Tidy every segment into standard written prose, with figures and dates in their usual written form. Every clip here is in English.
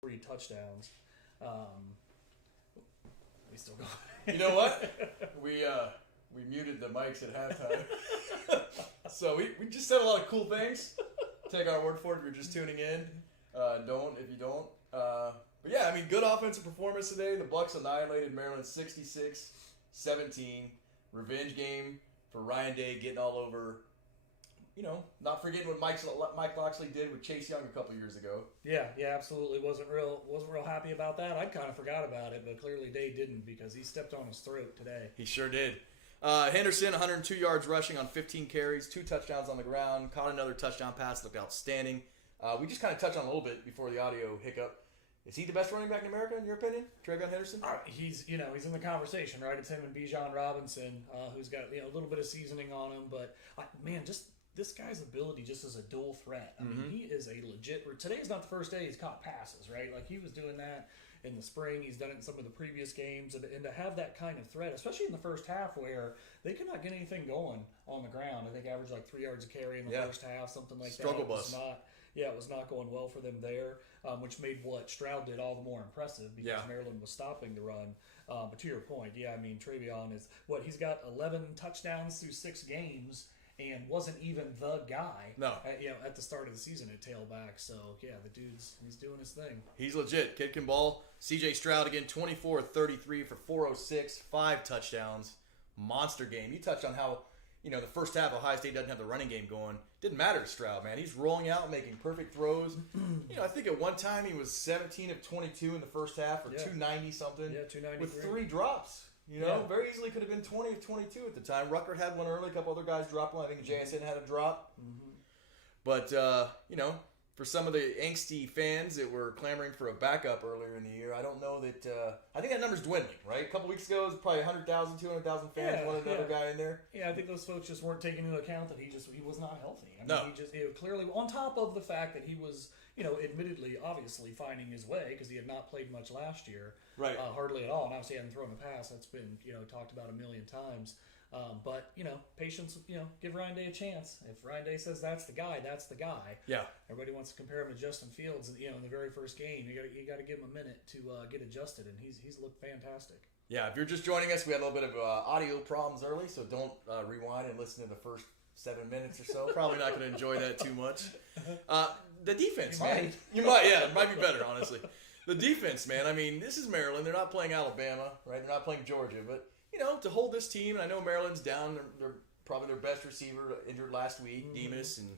3 touchdowns. We still go. You know what? We muted the mics at halftime. So we just said a lot of cool things. Take our word for it if you're just tuning in. Don't if you don't. But yeah, I mean, good offensive performance today. The Bucs annihilated Maryland 66-17. Revenge game for Ryan Day, getting all over. You know, not forgetting what Mike Loxley did with Chase Young a couple years ago. Yeah, absolutely. Wasn't real happy about that. I kind of forgot about it, but clearly Day didn't because he stepped on his throat today. He sure did. Henderson, 102 yards rushing on 15 carries, 2 touchdowns on the ground, caught another touchdown pass, looked outstanding. We just kind of touched on it a little bit before the audio hiccup. Is he the best running back in America, in your opinion, TreyVion Henderson? He's in the conversation, right? It's him and Bijan Robinson, who's got a little bit of seasoning on him, but just this guy's ability just as a dual threat. I mean, he is a legit. Today's not the first day he's caught passes, right? Like he was doing that in the spring. He's done it in some of the previous games, and to have that kind of threat, especially in the first half where they could not get anything going on the ground. I think averaged like 3 yards a carry in the first half, something like Struggle that. bus. It was not going well for them there, which made what Stroud did all the more impressive because Maryland was stopping the run. But to your point, I mean, TreyVion is he's got 11 touchdowns through 6 games. And wasn't even the guy. No. At the start of the season at tailback. So the he's doing his thing. He's legit. Kid can ball. C.J. Stroud again, 24-33 for 406, 5 touchdowns. Monster game. You touched on how the first half Ohio State doesn't have the running game going. Didn't matter to Stroud, man. He's rolling out, making perfect throws. I think at one time he was 17 of 22 in the first half for 290 something. Yeah, 293 with 3 drops. Very easily could have been 20 of 22 at the time. Rucker had one early. A couple other guys dropped one. I think JSN had a drop. But, for some of the angsty fans that were clamoring for a backup earlier in the year, I don't know that I think that number's dwindling, right? A couple weeks ago, it was probably 100,000, 200,000 fans wanted another guy in there. Yeah, I think those folks just weren't taking into account that he was not healthy. I mean, no. He clearly, on top of the fact that he was, admittedly, obviously finding his way because he had not played much last year. Right. Hardly at all. And obviously he hadn't thrown a pass. That's been, talked about a million times. But, patience, give Ryan Day a chance. If Ryan Day says that's the guy, that's the guy. Yeah. Everybody wants to compare him to Justin Fields, in the very first game. You got to give him a minute to get adjusted, and he's looked fantastic. Yeah, if you're just joining us, we had a little bit of audio problems early, so don't rewind and listen to the first 7 minutes or so. Probably not going to enjoy that too much. The defense, man. You might, it might be better, honestly. The defense, man. I mean, this is Maryland. They're not playing Alabama, right? They're not playing Georgia, but to hold this team, and I know Maryland's down. They're probably their best receiver injured last week, Demas, and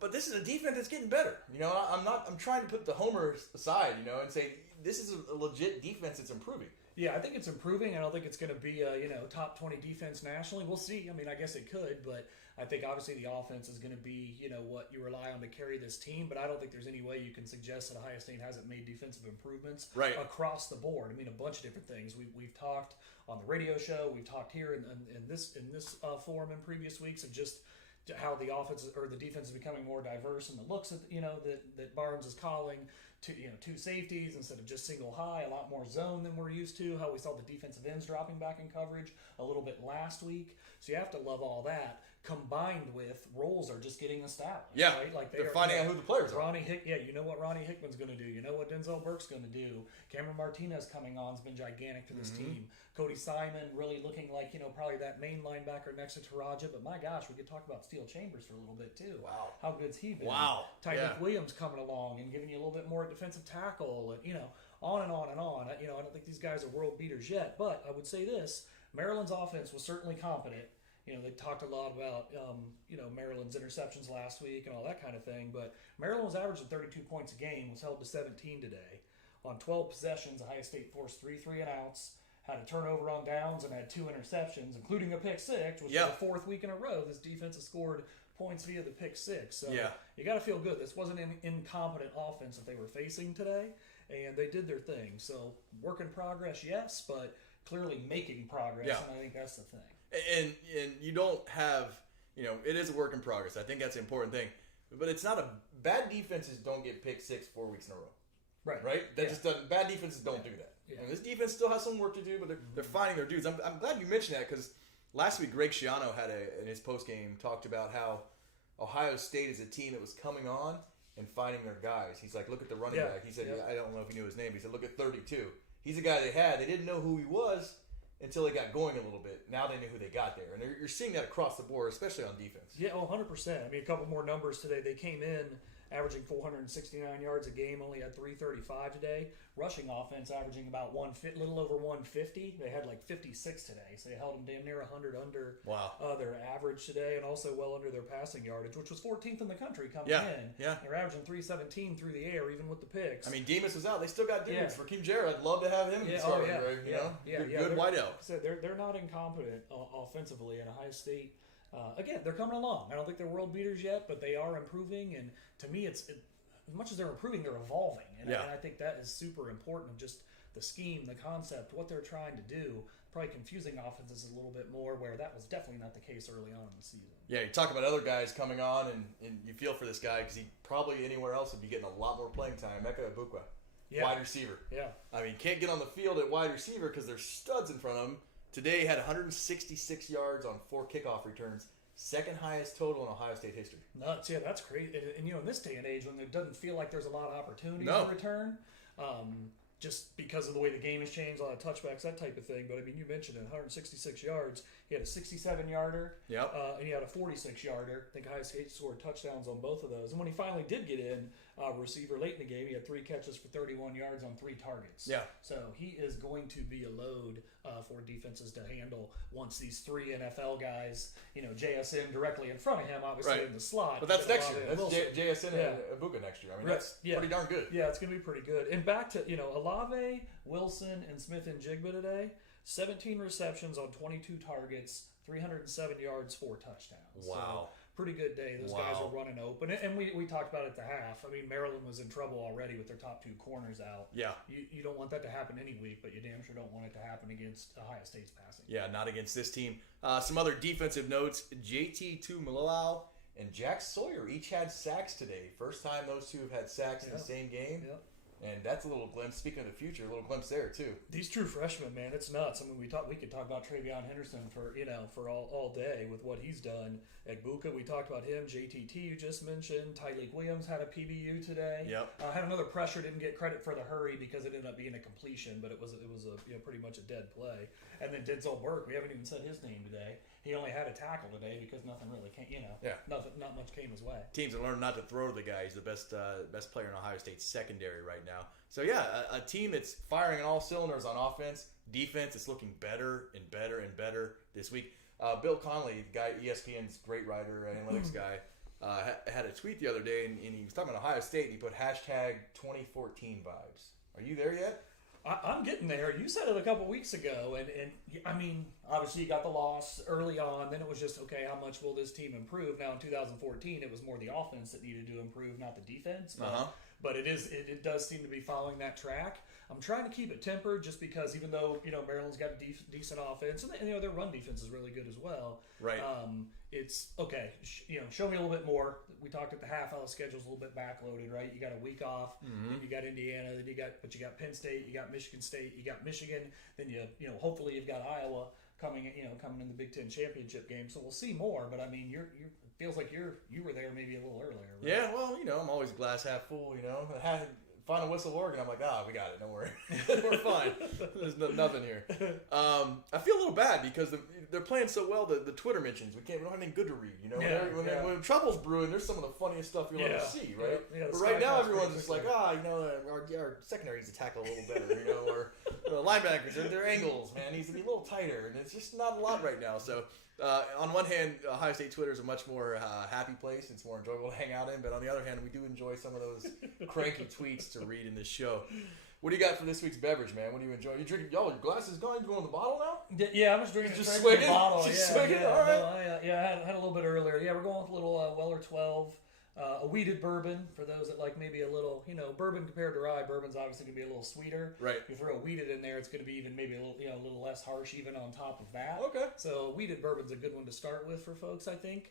but this is a defense that's getting better. I'm trying to put the homers aside, and say this is a legit defense that's improving. Yeah, I think it's improving. I don't think it's going to be a top 20 defense nationally. We'll see. I mean, I guess it could, but I think obviously the offense is going to be what you rely on to carry this team. But I don't think there's any way you can suggest that Ohio State hasn't made defensive improvements across the board. I mean, a bunch of different things. We've talked on the radio show. We've talked here in this forum in previous weeks of just how the offense or the defense is becoming more diverse and the looks that that Barnes is calling to 2 safeties instead of just single high, a lot more zone than we're used to. How we saw the defensive ends dropping back in coverage a little bit last week. So you have to love all that. Combined with roles are just getting established. Yeah, right? Like they're finding out who the players are. You know what Ronnie Hickman's going to do. You know what Denzel Burke's going to do. Cameron Martinez coming on has been gigantic for this team. Cody Simon really looking like probably that main linebacker next to Taraja. But my gosh, we could talk about Steele Chambers for a little bit too. Wow, how good's he been? Wow, Tyreek Williams coming along and giving you a little bit more defensive tackle, and on and on and on. I don't think these guys are world beaters yet, but I would say this: Maryland's offense was certainly competent. They talked a lot about, Maryland's interceptions last week and all that kind of thing. But Maryland was averaging 32 points a game, was held to 17 today. On 12 possessions, Ohio State forced 3 3-and-outs, had a turnover on downs, and had 2 interceptions, including a pick six, which was the 4th week in a row this defense has scored points via the pick six. So you got to feel good. This wasn't an incompetent offense that they were facing today, and they did their thing. So work in progress, yes, but clearly making progress, and I think that's the thing. And you don't have, it is a work in progress. I think that's the important thing. But it's not bad defenses don't get picked 6 4 weeks in a row. Right? That just doesn't, bad defenses don't do that. Yeah. And this defense still has some work to do, but they're finding their dudes. I'm glad you mentioned that because last week Greg Schiano had in his postgame talked about how Ohio State is a team that was coming on and finding their guys. He's like, look at the running Yeah. back. He said, Yeah. I don't know if he knew his name. He said, look at 32. He's a guy they had. They didn't know who he was until they got going a little bit. Now they knew who they got there. And you're seeing that across the board, especially on defense. Yeah, 100%. I mean, a couple more numbers today. They came in averaging 469 yards a game, only had 335 today. Rushing offense averaging about little over 150. They had like 56 today, so they held them damn near 100 under their average today, and also well under their passing yardage, which was 14th in the country coming in. Yeah. They're averaging 317 through the air, even with the picks. I mean, Demas was out. They still got dudes. Yeah. Raheem Jarrett, I'd love to have him starting, right? You know? Good wideout. So they're not incompetent offensively, and Ohio State. Again, they're coming along. I don't think they're world beaters yet, but they are improving. And to me, as much as they're improving, they're evolving. And I think that is super important of just the scheme, the concept, what they're trying to do. Probably confusing offenses a little bit more, where that was definitely not the case early on in the season. Yeah, you talk about other guys coming on, and you feel for this guy because he probably anywhere else would be getting a lot more playing time. Mecca Igbukwa, wide receiver. Yeah. I mean, can't get on the field at wide receiver because there's studs in front of him. Today had 166 yards on 4 kickoff returns, second highest total in Ohio State history. Nuts, yeah, that's great. And in this day and age, when there doesn't feel like there's a lot of opportunity to return, just because of the way the game has changed, a lot of touchbacks, that type of thing. But I mean, you mentioned it, 166 yards. He had a 67-yarder, and he had a 46-yarder. I think Ohio State scored touchdowns on both of those. And when he finally did get in, receiver late in the game, he had 3 catches for 31 yards on 3 targets. Yeah. So he is going to be a load for defenses to handle once these 3 NFL guys, JSN directly in front of him, obviously in the slot. But that's next year. That's JSN and Igbukwa next year. I mean, that's pretty darn good. Yeah, it's going to be pretty good. And back to, Olave, Wilson, and Smith and Jigba today, 17 receptions on 22 targets, 307 yards, 4 touchdowns. Wow. So, pretty good day. Those guys are running open. And we talked about it at the half. I mean, Maryland was in trouble already with their top 2 corners out. Yeah. You don't want that to happen any week, but you damn sure don't want it to happen against Ohio State's passing. Yeah, not against this team. Some other defensive notes. JT Tuimoloau and Jack Sawyer each had sacks today. First time those two have had sacks in the same game. Yep. And that's a little glimpse. Speaking of the future, a little glimpse there too. These true freshmen, man, it's nuts. I mean, we could talk about TreyVion Henderson for all day with what he's done. Igbukwa, we talked about him. JTT, you just mentioned. Tyleek Williams had a PBU today. Yep. Had another pressure. Didn't get credit for the hurry because it ended up being a completion, but it was a pretty much a dead play. And then Denzel Burke, we haven't even said his name today. He only had a tackle today because nothing really came. Not much came his way. Teams have learned not to throw to the guy. He's the best player in Ohio State's secondary right now. So yeah, a team that's firing on all cylinders on offense. Defense is looking better and better and better this week. Bill Connolly, the guy, ESPN's great writer, analytics guy, had a tweet the other day, and he was talking about Ohio State, and he put hashtag 2014 vibes. Are you there yet? I'm getting there. You said it a couple weeks ago, and I mean, obviously you got the loss early on. Then it was just, okay, how much will this team improve? Now in 2014, it was more the offense that needed to improve, not the defense. But it does seem to be following that track. I'm trying to keep it tempered just because even though, Maryland's got a decent offense, and their run defense is really good as well. Right. It's, okay, show me a little bit more. We talked at the half how the schedule's a little bit backloaded, right? You got a week off, then you got Indiana, then you got Penn State, you got Michigan State, you got Michigan, then hopefully you've got Iowa coming in the Big Ten championship game. So we'll see more, but I mean, it feels like you were there maybe a little earlier. Right? Yeah, well, I'm always glass half full, Final whistle Oregon, I'm like, we got it, don't worry. We're fine. There's nothing here. I feel a little bad because they're playing so well, the Twitter mentions, we don't have anything good to read, When trouble's brewing, there's some of the funniest stuff you'll ever see, right? Yeah, but right now, everyone's just like, our secondary needs to tackle a little better, or linebackers, their angles, man, needs to be a little tighter, and it's just not a lot right now, so... on one hand, Ohio State Twitter is a much more happy place. It's more enjoyable to hang out in. But on the other hand, we do enjoy some of those cranky tweets to read in this show. What do you got for this week's beverage, man? What do you enjoy? You drinking? Your glasses gone? You going to the bottle now? Yeah, I was drinking just swigging the bottle. Swigging? Yeah, all right. No, I had a little bit earlier. Yeah, we're going with a little Weller 12. A wheated bourbon for those that like maybe a little, bourbon compared to rye. Bourbon's obviously going to be a little sweeter. Right. If you throw a wheated in there, it's going to be even maybe a little less harsh even on top of that. Okay. So wheated bourbon's a good one to start with for folks, I think.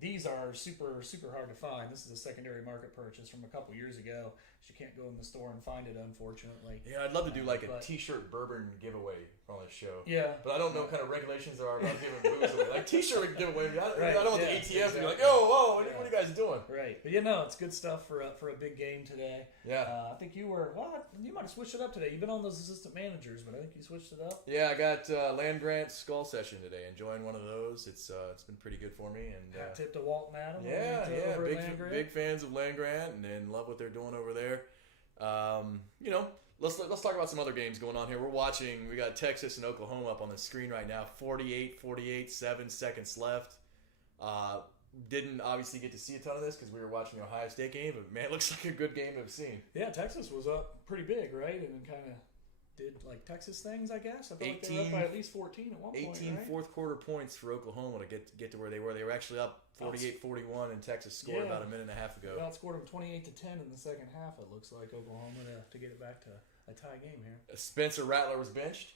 These are super, super hard to find. This is a secondary market purchase from a couple years ago. You can't go in the store and find it, unfortunately. Yeah, I'd love to do like a T-shirt bourbon giveaway on this show. Yeah. But I don't know what kind of regulations there are about giving booze away. Like T-shirt giveaway. I don't want the ATF to be like, oh, what are you guys doing? Right. But it's good stuff for a big game today. Yeah. I think you might have switched it up today. You've been on those assistant managers, but I think you switched it up. Yeah, I got Land Grant Skull Session today. Enjoying one of those. It's been pretty good for me. And hat tip to Walton Adam. Yeah. Big fans of Land Grant and love what they're doing over there. Let's talk about some other games going on here. We got Texas and Oklahoma up on the screen right now. 48-48, 7 seconds left. Didn't obviously get to see a ton of this because we were watching the Ohio State game, but man, it looks like a good game to have seen. Yeah, Texas was up pretty big, right? And then kind of did like Texas things, I guess. I felt like they were up by at least 14 at one point. 18 right? fourth quarter points for Oklahoma to get to where they were. They were actually up 48-41, and Texas scored about a minute and a half ago. They outscored them 28-10 in the second half. It looks like Oklahoma to get it back to a tie game here. Spencer Rattler was benched.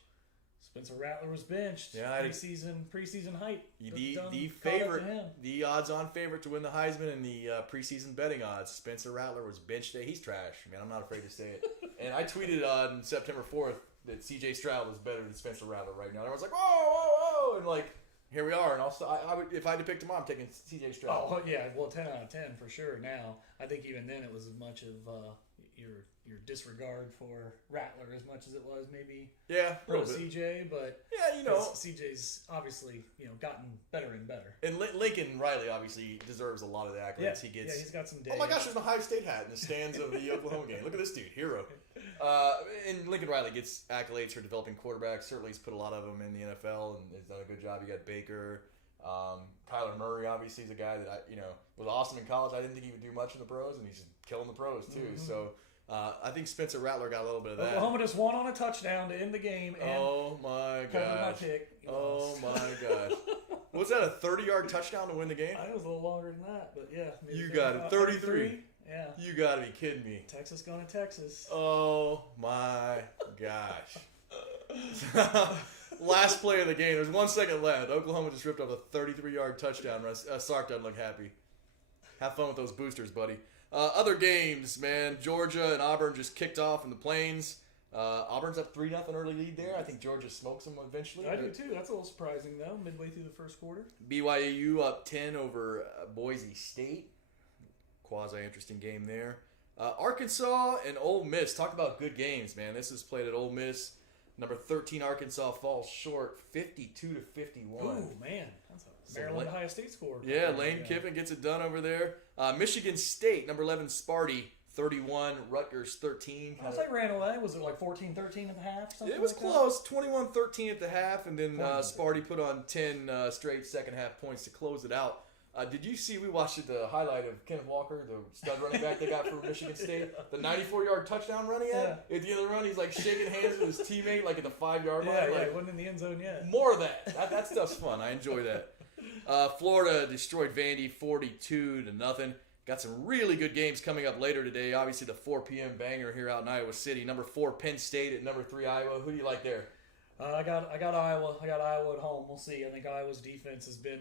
Yeah, preseason hype. The favorite, the odds-on favorite to win the Heisman and the preseason betting odds. Spencer Rattler was benched today. He's trash, man. I'm not afraid to say it. And I tweeted on September 4th that C.J. Stroud was better than Spencer Rattler right now. Everyone's like, whoa, and like, here we are. And I would, if I had to pick tomorrow, I'm taking C.J. Stroud. Oh yeah, well 10 out of 10 for sure. Now I think even then it was as much of your disregard for Rattler as much as it was maybe for CJ, but CJ's obviously gotten better and better. And Lincoln Riley obviously deserves a lot of the accolades he gets. Yeah, he's got some days. Oh my gosh, there's an Ohio State hat in the stands of the Oklahoma game. Look at this dude, hero. And Lincoln Riley gets accolades for developing quarterbacks. Certainly, he's put a lot of them in the NFL and has done a good job. You got Baker. Kyler Murray obviously is a guy that was awesome in college. I didn't think he would do much in the pros, and he's killing the pros too. Mm-hmm. So I think Spencer Rattler got a little bit of that. Oklahoma just won on a touchdown to end the game. And oh my gosh! Oh my gosh! Was that a 30-yard touchdown to win the game? I think it was a little longer than that, but yeah. You got it, 33. Yeah. You got to be kidding me. Texas going to Texas. Oh my gosh! Last play of the game. There's 1 second left. Oklahoma just ripped up a 33-yard touchdown run. Sark doesn't look happy. Have fun with those boosters, buddy. Other games, man. Georgia and Auburn just kicked off in the Plains. Auburn's up 3-0 early lead there. I think Georgia smokes them eventually. I do too. That's a little surprising though. Midway through the first quarter. BYU up 10 over Boise State. Quasi-interesting game there. Arkansas and Ole Miss. Talk about good games, man. This is played at Ole Miss. Number 13 Arkansas falls short, 52-51. Oh man, that's a Maryland Ohio State score. Yeah, Lane Kiffin gets it done over there. Michigan State, number 11 Sparty, 31. Rutgers 13. They ran away. Was it like 14-13 at the half? It was close, 21-13 at the half, and then Sparty put on 10 straight second half points to close it out. Did you see, we watched the highlight of Kenneth Walker, the stud running back they got for Michigan State, the 94-yard touchdown run he had? At the end of the run, he's like shaking hands with his teammate like at the 5-yard line. Yeah, like, he wasn't in the end zone yet. More of that. That stuff's fun. I enjoy that. Florida destroyed Vandy 42-0. Got some really good games coming up later today. Obviously, the 4 p.m. banger here out in Iowa City. Number 4, Penn State at number 3, Iowa. Who do you like there? I got Iowa. I got Iowa at home. We'll see. I think Iowa's defense has been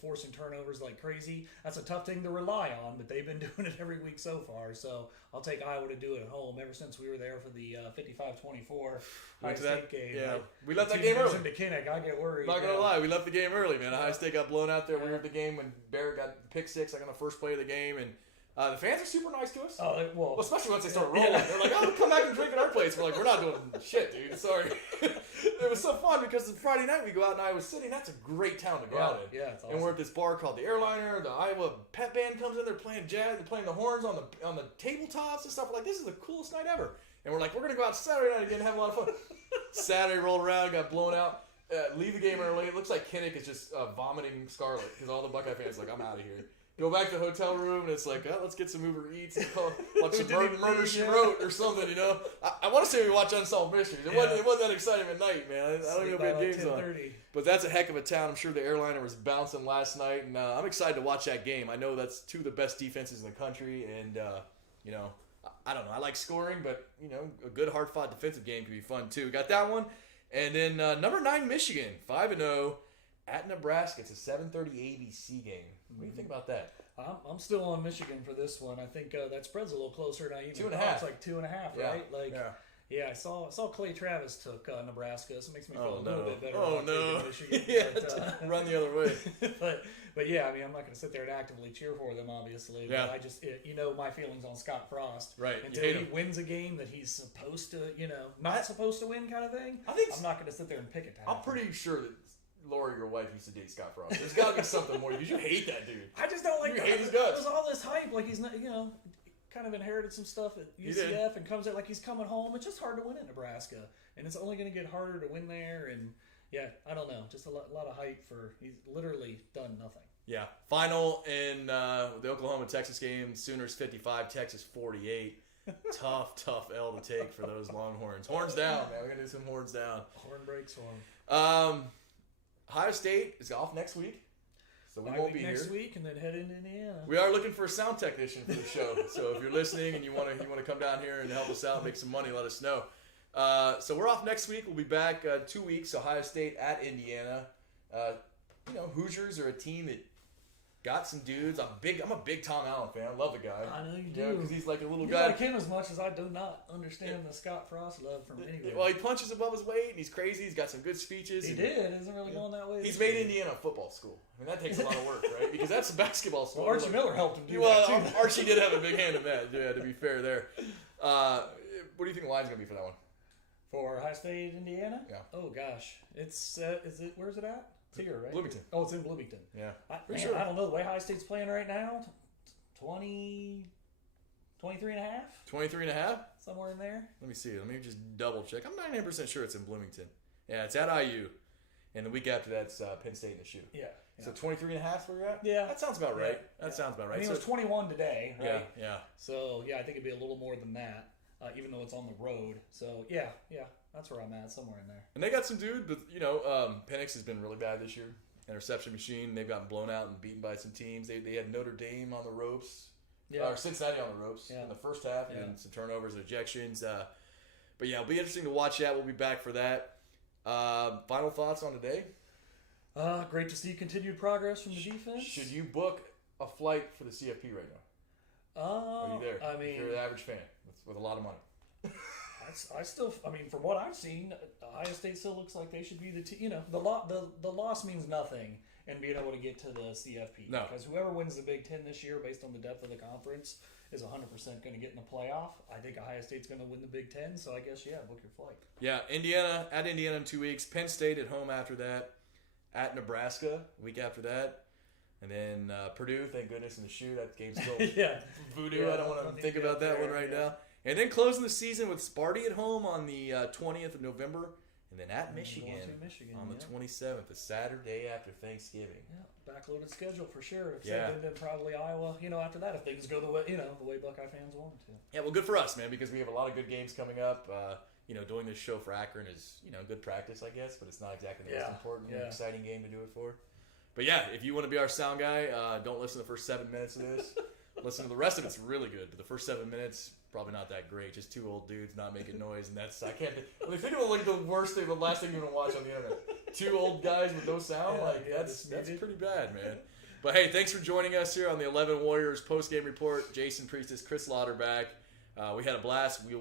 forcing turnovers like crazy. That's a tough thing to rely on, but they've been doing it every week so far. So I'll take Iowa to do it at home. Ever since we were there for the 55-24 Ohio State game. Yeah, we left that game early. Into Kinnick, I get worried. Not gonna lie, we left the game early, man. Ohio State got blown out there. We were at the game when Barrett got the pick six, like on the first play of the game, and the fans are super nice to us. Well, especially once they start rolling. They're like, "Oh, come back and drink at our place." We're like, "We're not doing shit, dude. Sorry." It was so fun because Friday night we go out in Iowa City, and that's a great town to go out in. Yeah, it's awesome. And we're at this bar called the Airliner. The Iowa pep band comes in. They're playing jazz. They're playing the horns on the tabletops and stuff. We're like, this is the coolest night ever. And we're like, we're gonna go out Saturday night again and have a lot of fun. Saturday rolled around, got blown out. Leave the game early. It looks like Kinnick is just vomiting scarlet because all the Buckeye fans are like, I'm out of here. Go back to the hotel room, and it's like, let's get some Uber Eats and watch some Murder, She Wrote or something, you know? I want to say we watch Unsolved Mysteries. It wasn't that exciting at night, man. I don't even know if we had games on. But that's a heck of a town. I'm sure the Airliner was bouncing last night, and I'm excited to watch that game. I know that's two of the best defenses in the country, and, I don't know. I like scoring, but, a good hard-fought defensive game can be fun, too. Got that one. And then number 9, Michigan, 5-0. At Nebraska, it's a 7:30 ABC game. What do you think about that? I'm still on Michigan for this one. I think that spread's a little closer than I even 2.5. thought. It's like 2.5, Yeah. right? Like, yeah, I saw Clay Travis took Nebraska, so it makes me feel a little bit better about taking Michigan. Yeah, run the other way. but yeah, I mean, I'm not going to sit there and actively cheer for them, obviously. Yeah. But I just, my feelings on Scott Frost. Right. Until he wins a game that he's supposed to, not supposed to win kind of thing, I'm not going to sit there and pick it. I'm pretty sure that Lori, your wife, used to date Scott Frost. There's got to be something more because you hate that dude. I just don't like. You hate his guts. There's all this hype, like he's not, kind of inherited some stuff at UCF and comes out like he's coming home. It's just hard to win at Nebraska, and it's only going to get harder to win there. And yeah, I don't know, just a lot of hype for he's literally done nothing. Yeah, final in the Oklahoma-Texas game: Sooners 55, Texas 48. tough L to take for those Longhorns. Horns down, man. We're gonna do some horns down. Horn breaks for them. Ohio State is off next week. So we won't be next here week, and then head into Indiana. We are looking for a sound technician for the show. So if you're listening and you want to come down here and help us out, make some money, let us know. So we're off next week. We'll be back 2 weeks. Ohio State at Indiana. Hoosiers are a team that got some dudes. I'm a big Tom Allen fan. I love the guy. I know you do. Because he's like a little you guy. like him as much as I do not understand the Scott Frost love from anywhere. Well, he punches above his weight, and he's crazy. He's got some good speeches. He isn't really going that way. He's made Indiana a football school. I mean, that takes a lot of work, right? Because that's a basketball school. Well, Archie Miller helped him do that, too. Archie did have a big hand in that, yeah, to be fair there. What do you think the line's going to be for that one? For Ohio State, Indiana? Yeah. Oh, gosh. It's, where's it at? It's here, right? Bloomington. Oh, it's in Bloomington. Yeah. Sure. I don't know. The way Ohio State's playing right now, 23 and a half? 23 and a half? Somewhere in there. Let me see. Let me just double check. I'm 99% sure it's in Bloomington. Yeah, it's at IU. And the week after that's Penn State in the shoe. Yeah. So 23 and a half is where you're at? Yeah. That sounds about right. That sounds about right. I mean, it was 21 today, right? Yeah. So, yeah, I think it'd be a little more than that, even though it's on the road. So, yeah, that's where I'm at, somewhere in there. And they got some dude, but, Penix has been really bad this year. Interception machine. They've gotten blown out and beaten by some teams. They had Notre Dame on the ropes. Yeah. Or Cincinnati on the ropes in the first half. And some turnovers and ejections. But, yeah, it'll be interesting to watch that. We'll be back for that. Final thoughts on today? Great to see continued progress from the defense. Should you book a flight for the CFP right now? Are you there? I mean, if you're an average fan with a lot of money. From what I've seen, Ohio State still looks like they should be the team. The loss means nothing in being able to get to the CFP. No. Because whoever wins the Big Ten this year, based on the depth of the conference, is 100% going to get in the playoff. I think Ohio State's going to win the Big Ten, so I guess, book your flight. Yeah, Indiana in 2 weeks. Penn State at home after that. At Nebraska, week after that. And then Purdue, thank goodness, in the shoe. That game's still voodoo. I don't want to think about that one right now. And then closing the season with Sparty at home on the 20th of November. And then at Michigan on the 27th, the Saturday after Thanksgiving. Yeah, backloaded schedule for sure. Then probably Iowa, after that, if things go the way, the way Buckeye fans want to. Yeah, well, good for us, man, because we have a lot of good games coming up. Doing this show for Akron is, good practice, I guess, but it's not exactly the most important and exciting game to do it for. But yeah, if you want to be our sound guy, don't listen to the first 7 minutes of this. Listen to the rest of it's really good, but the first 7 minutes, probably not that great. Just two old dudes not making noise, and that's, I can't, when you think about like the worst thing, the last thing you're going to watch on the internet. Two old guys with no sound, that's pretty bad, man. But hey, thanks for joining us here on the 11 Warriors post-game report. Jason Priestis, Chris Lauderback. We had a blast.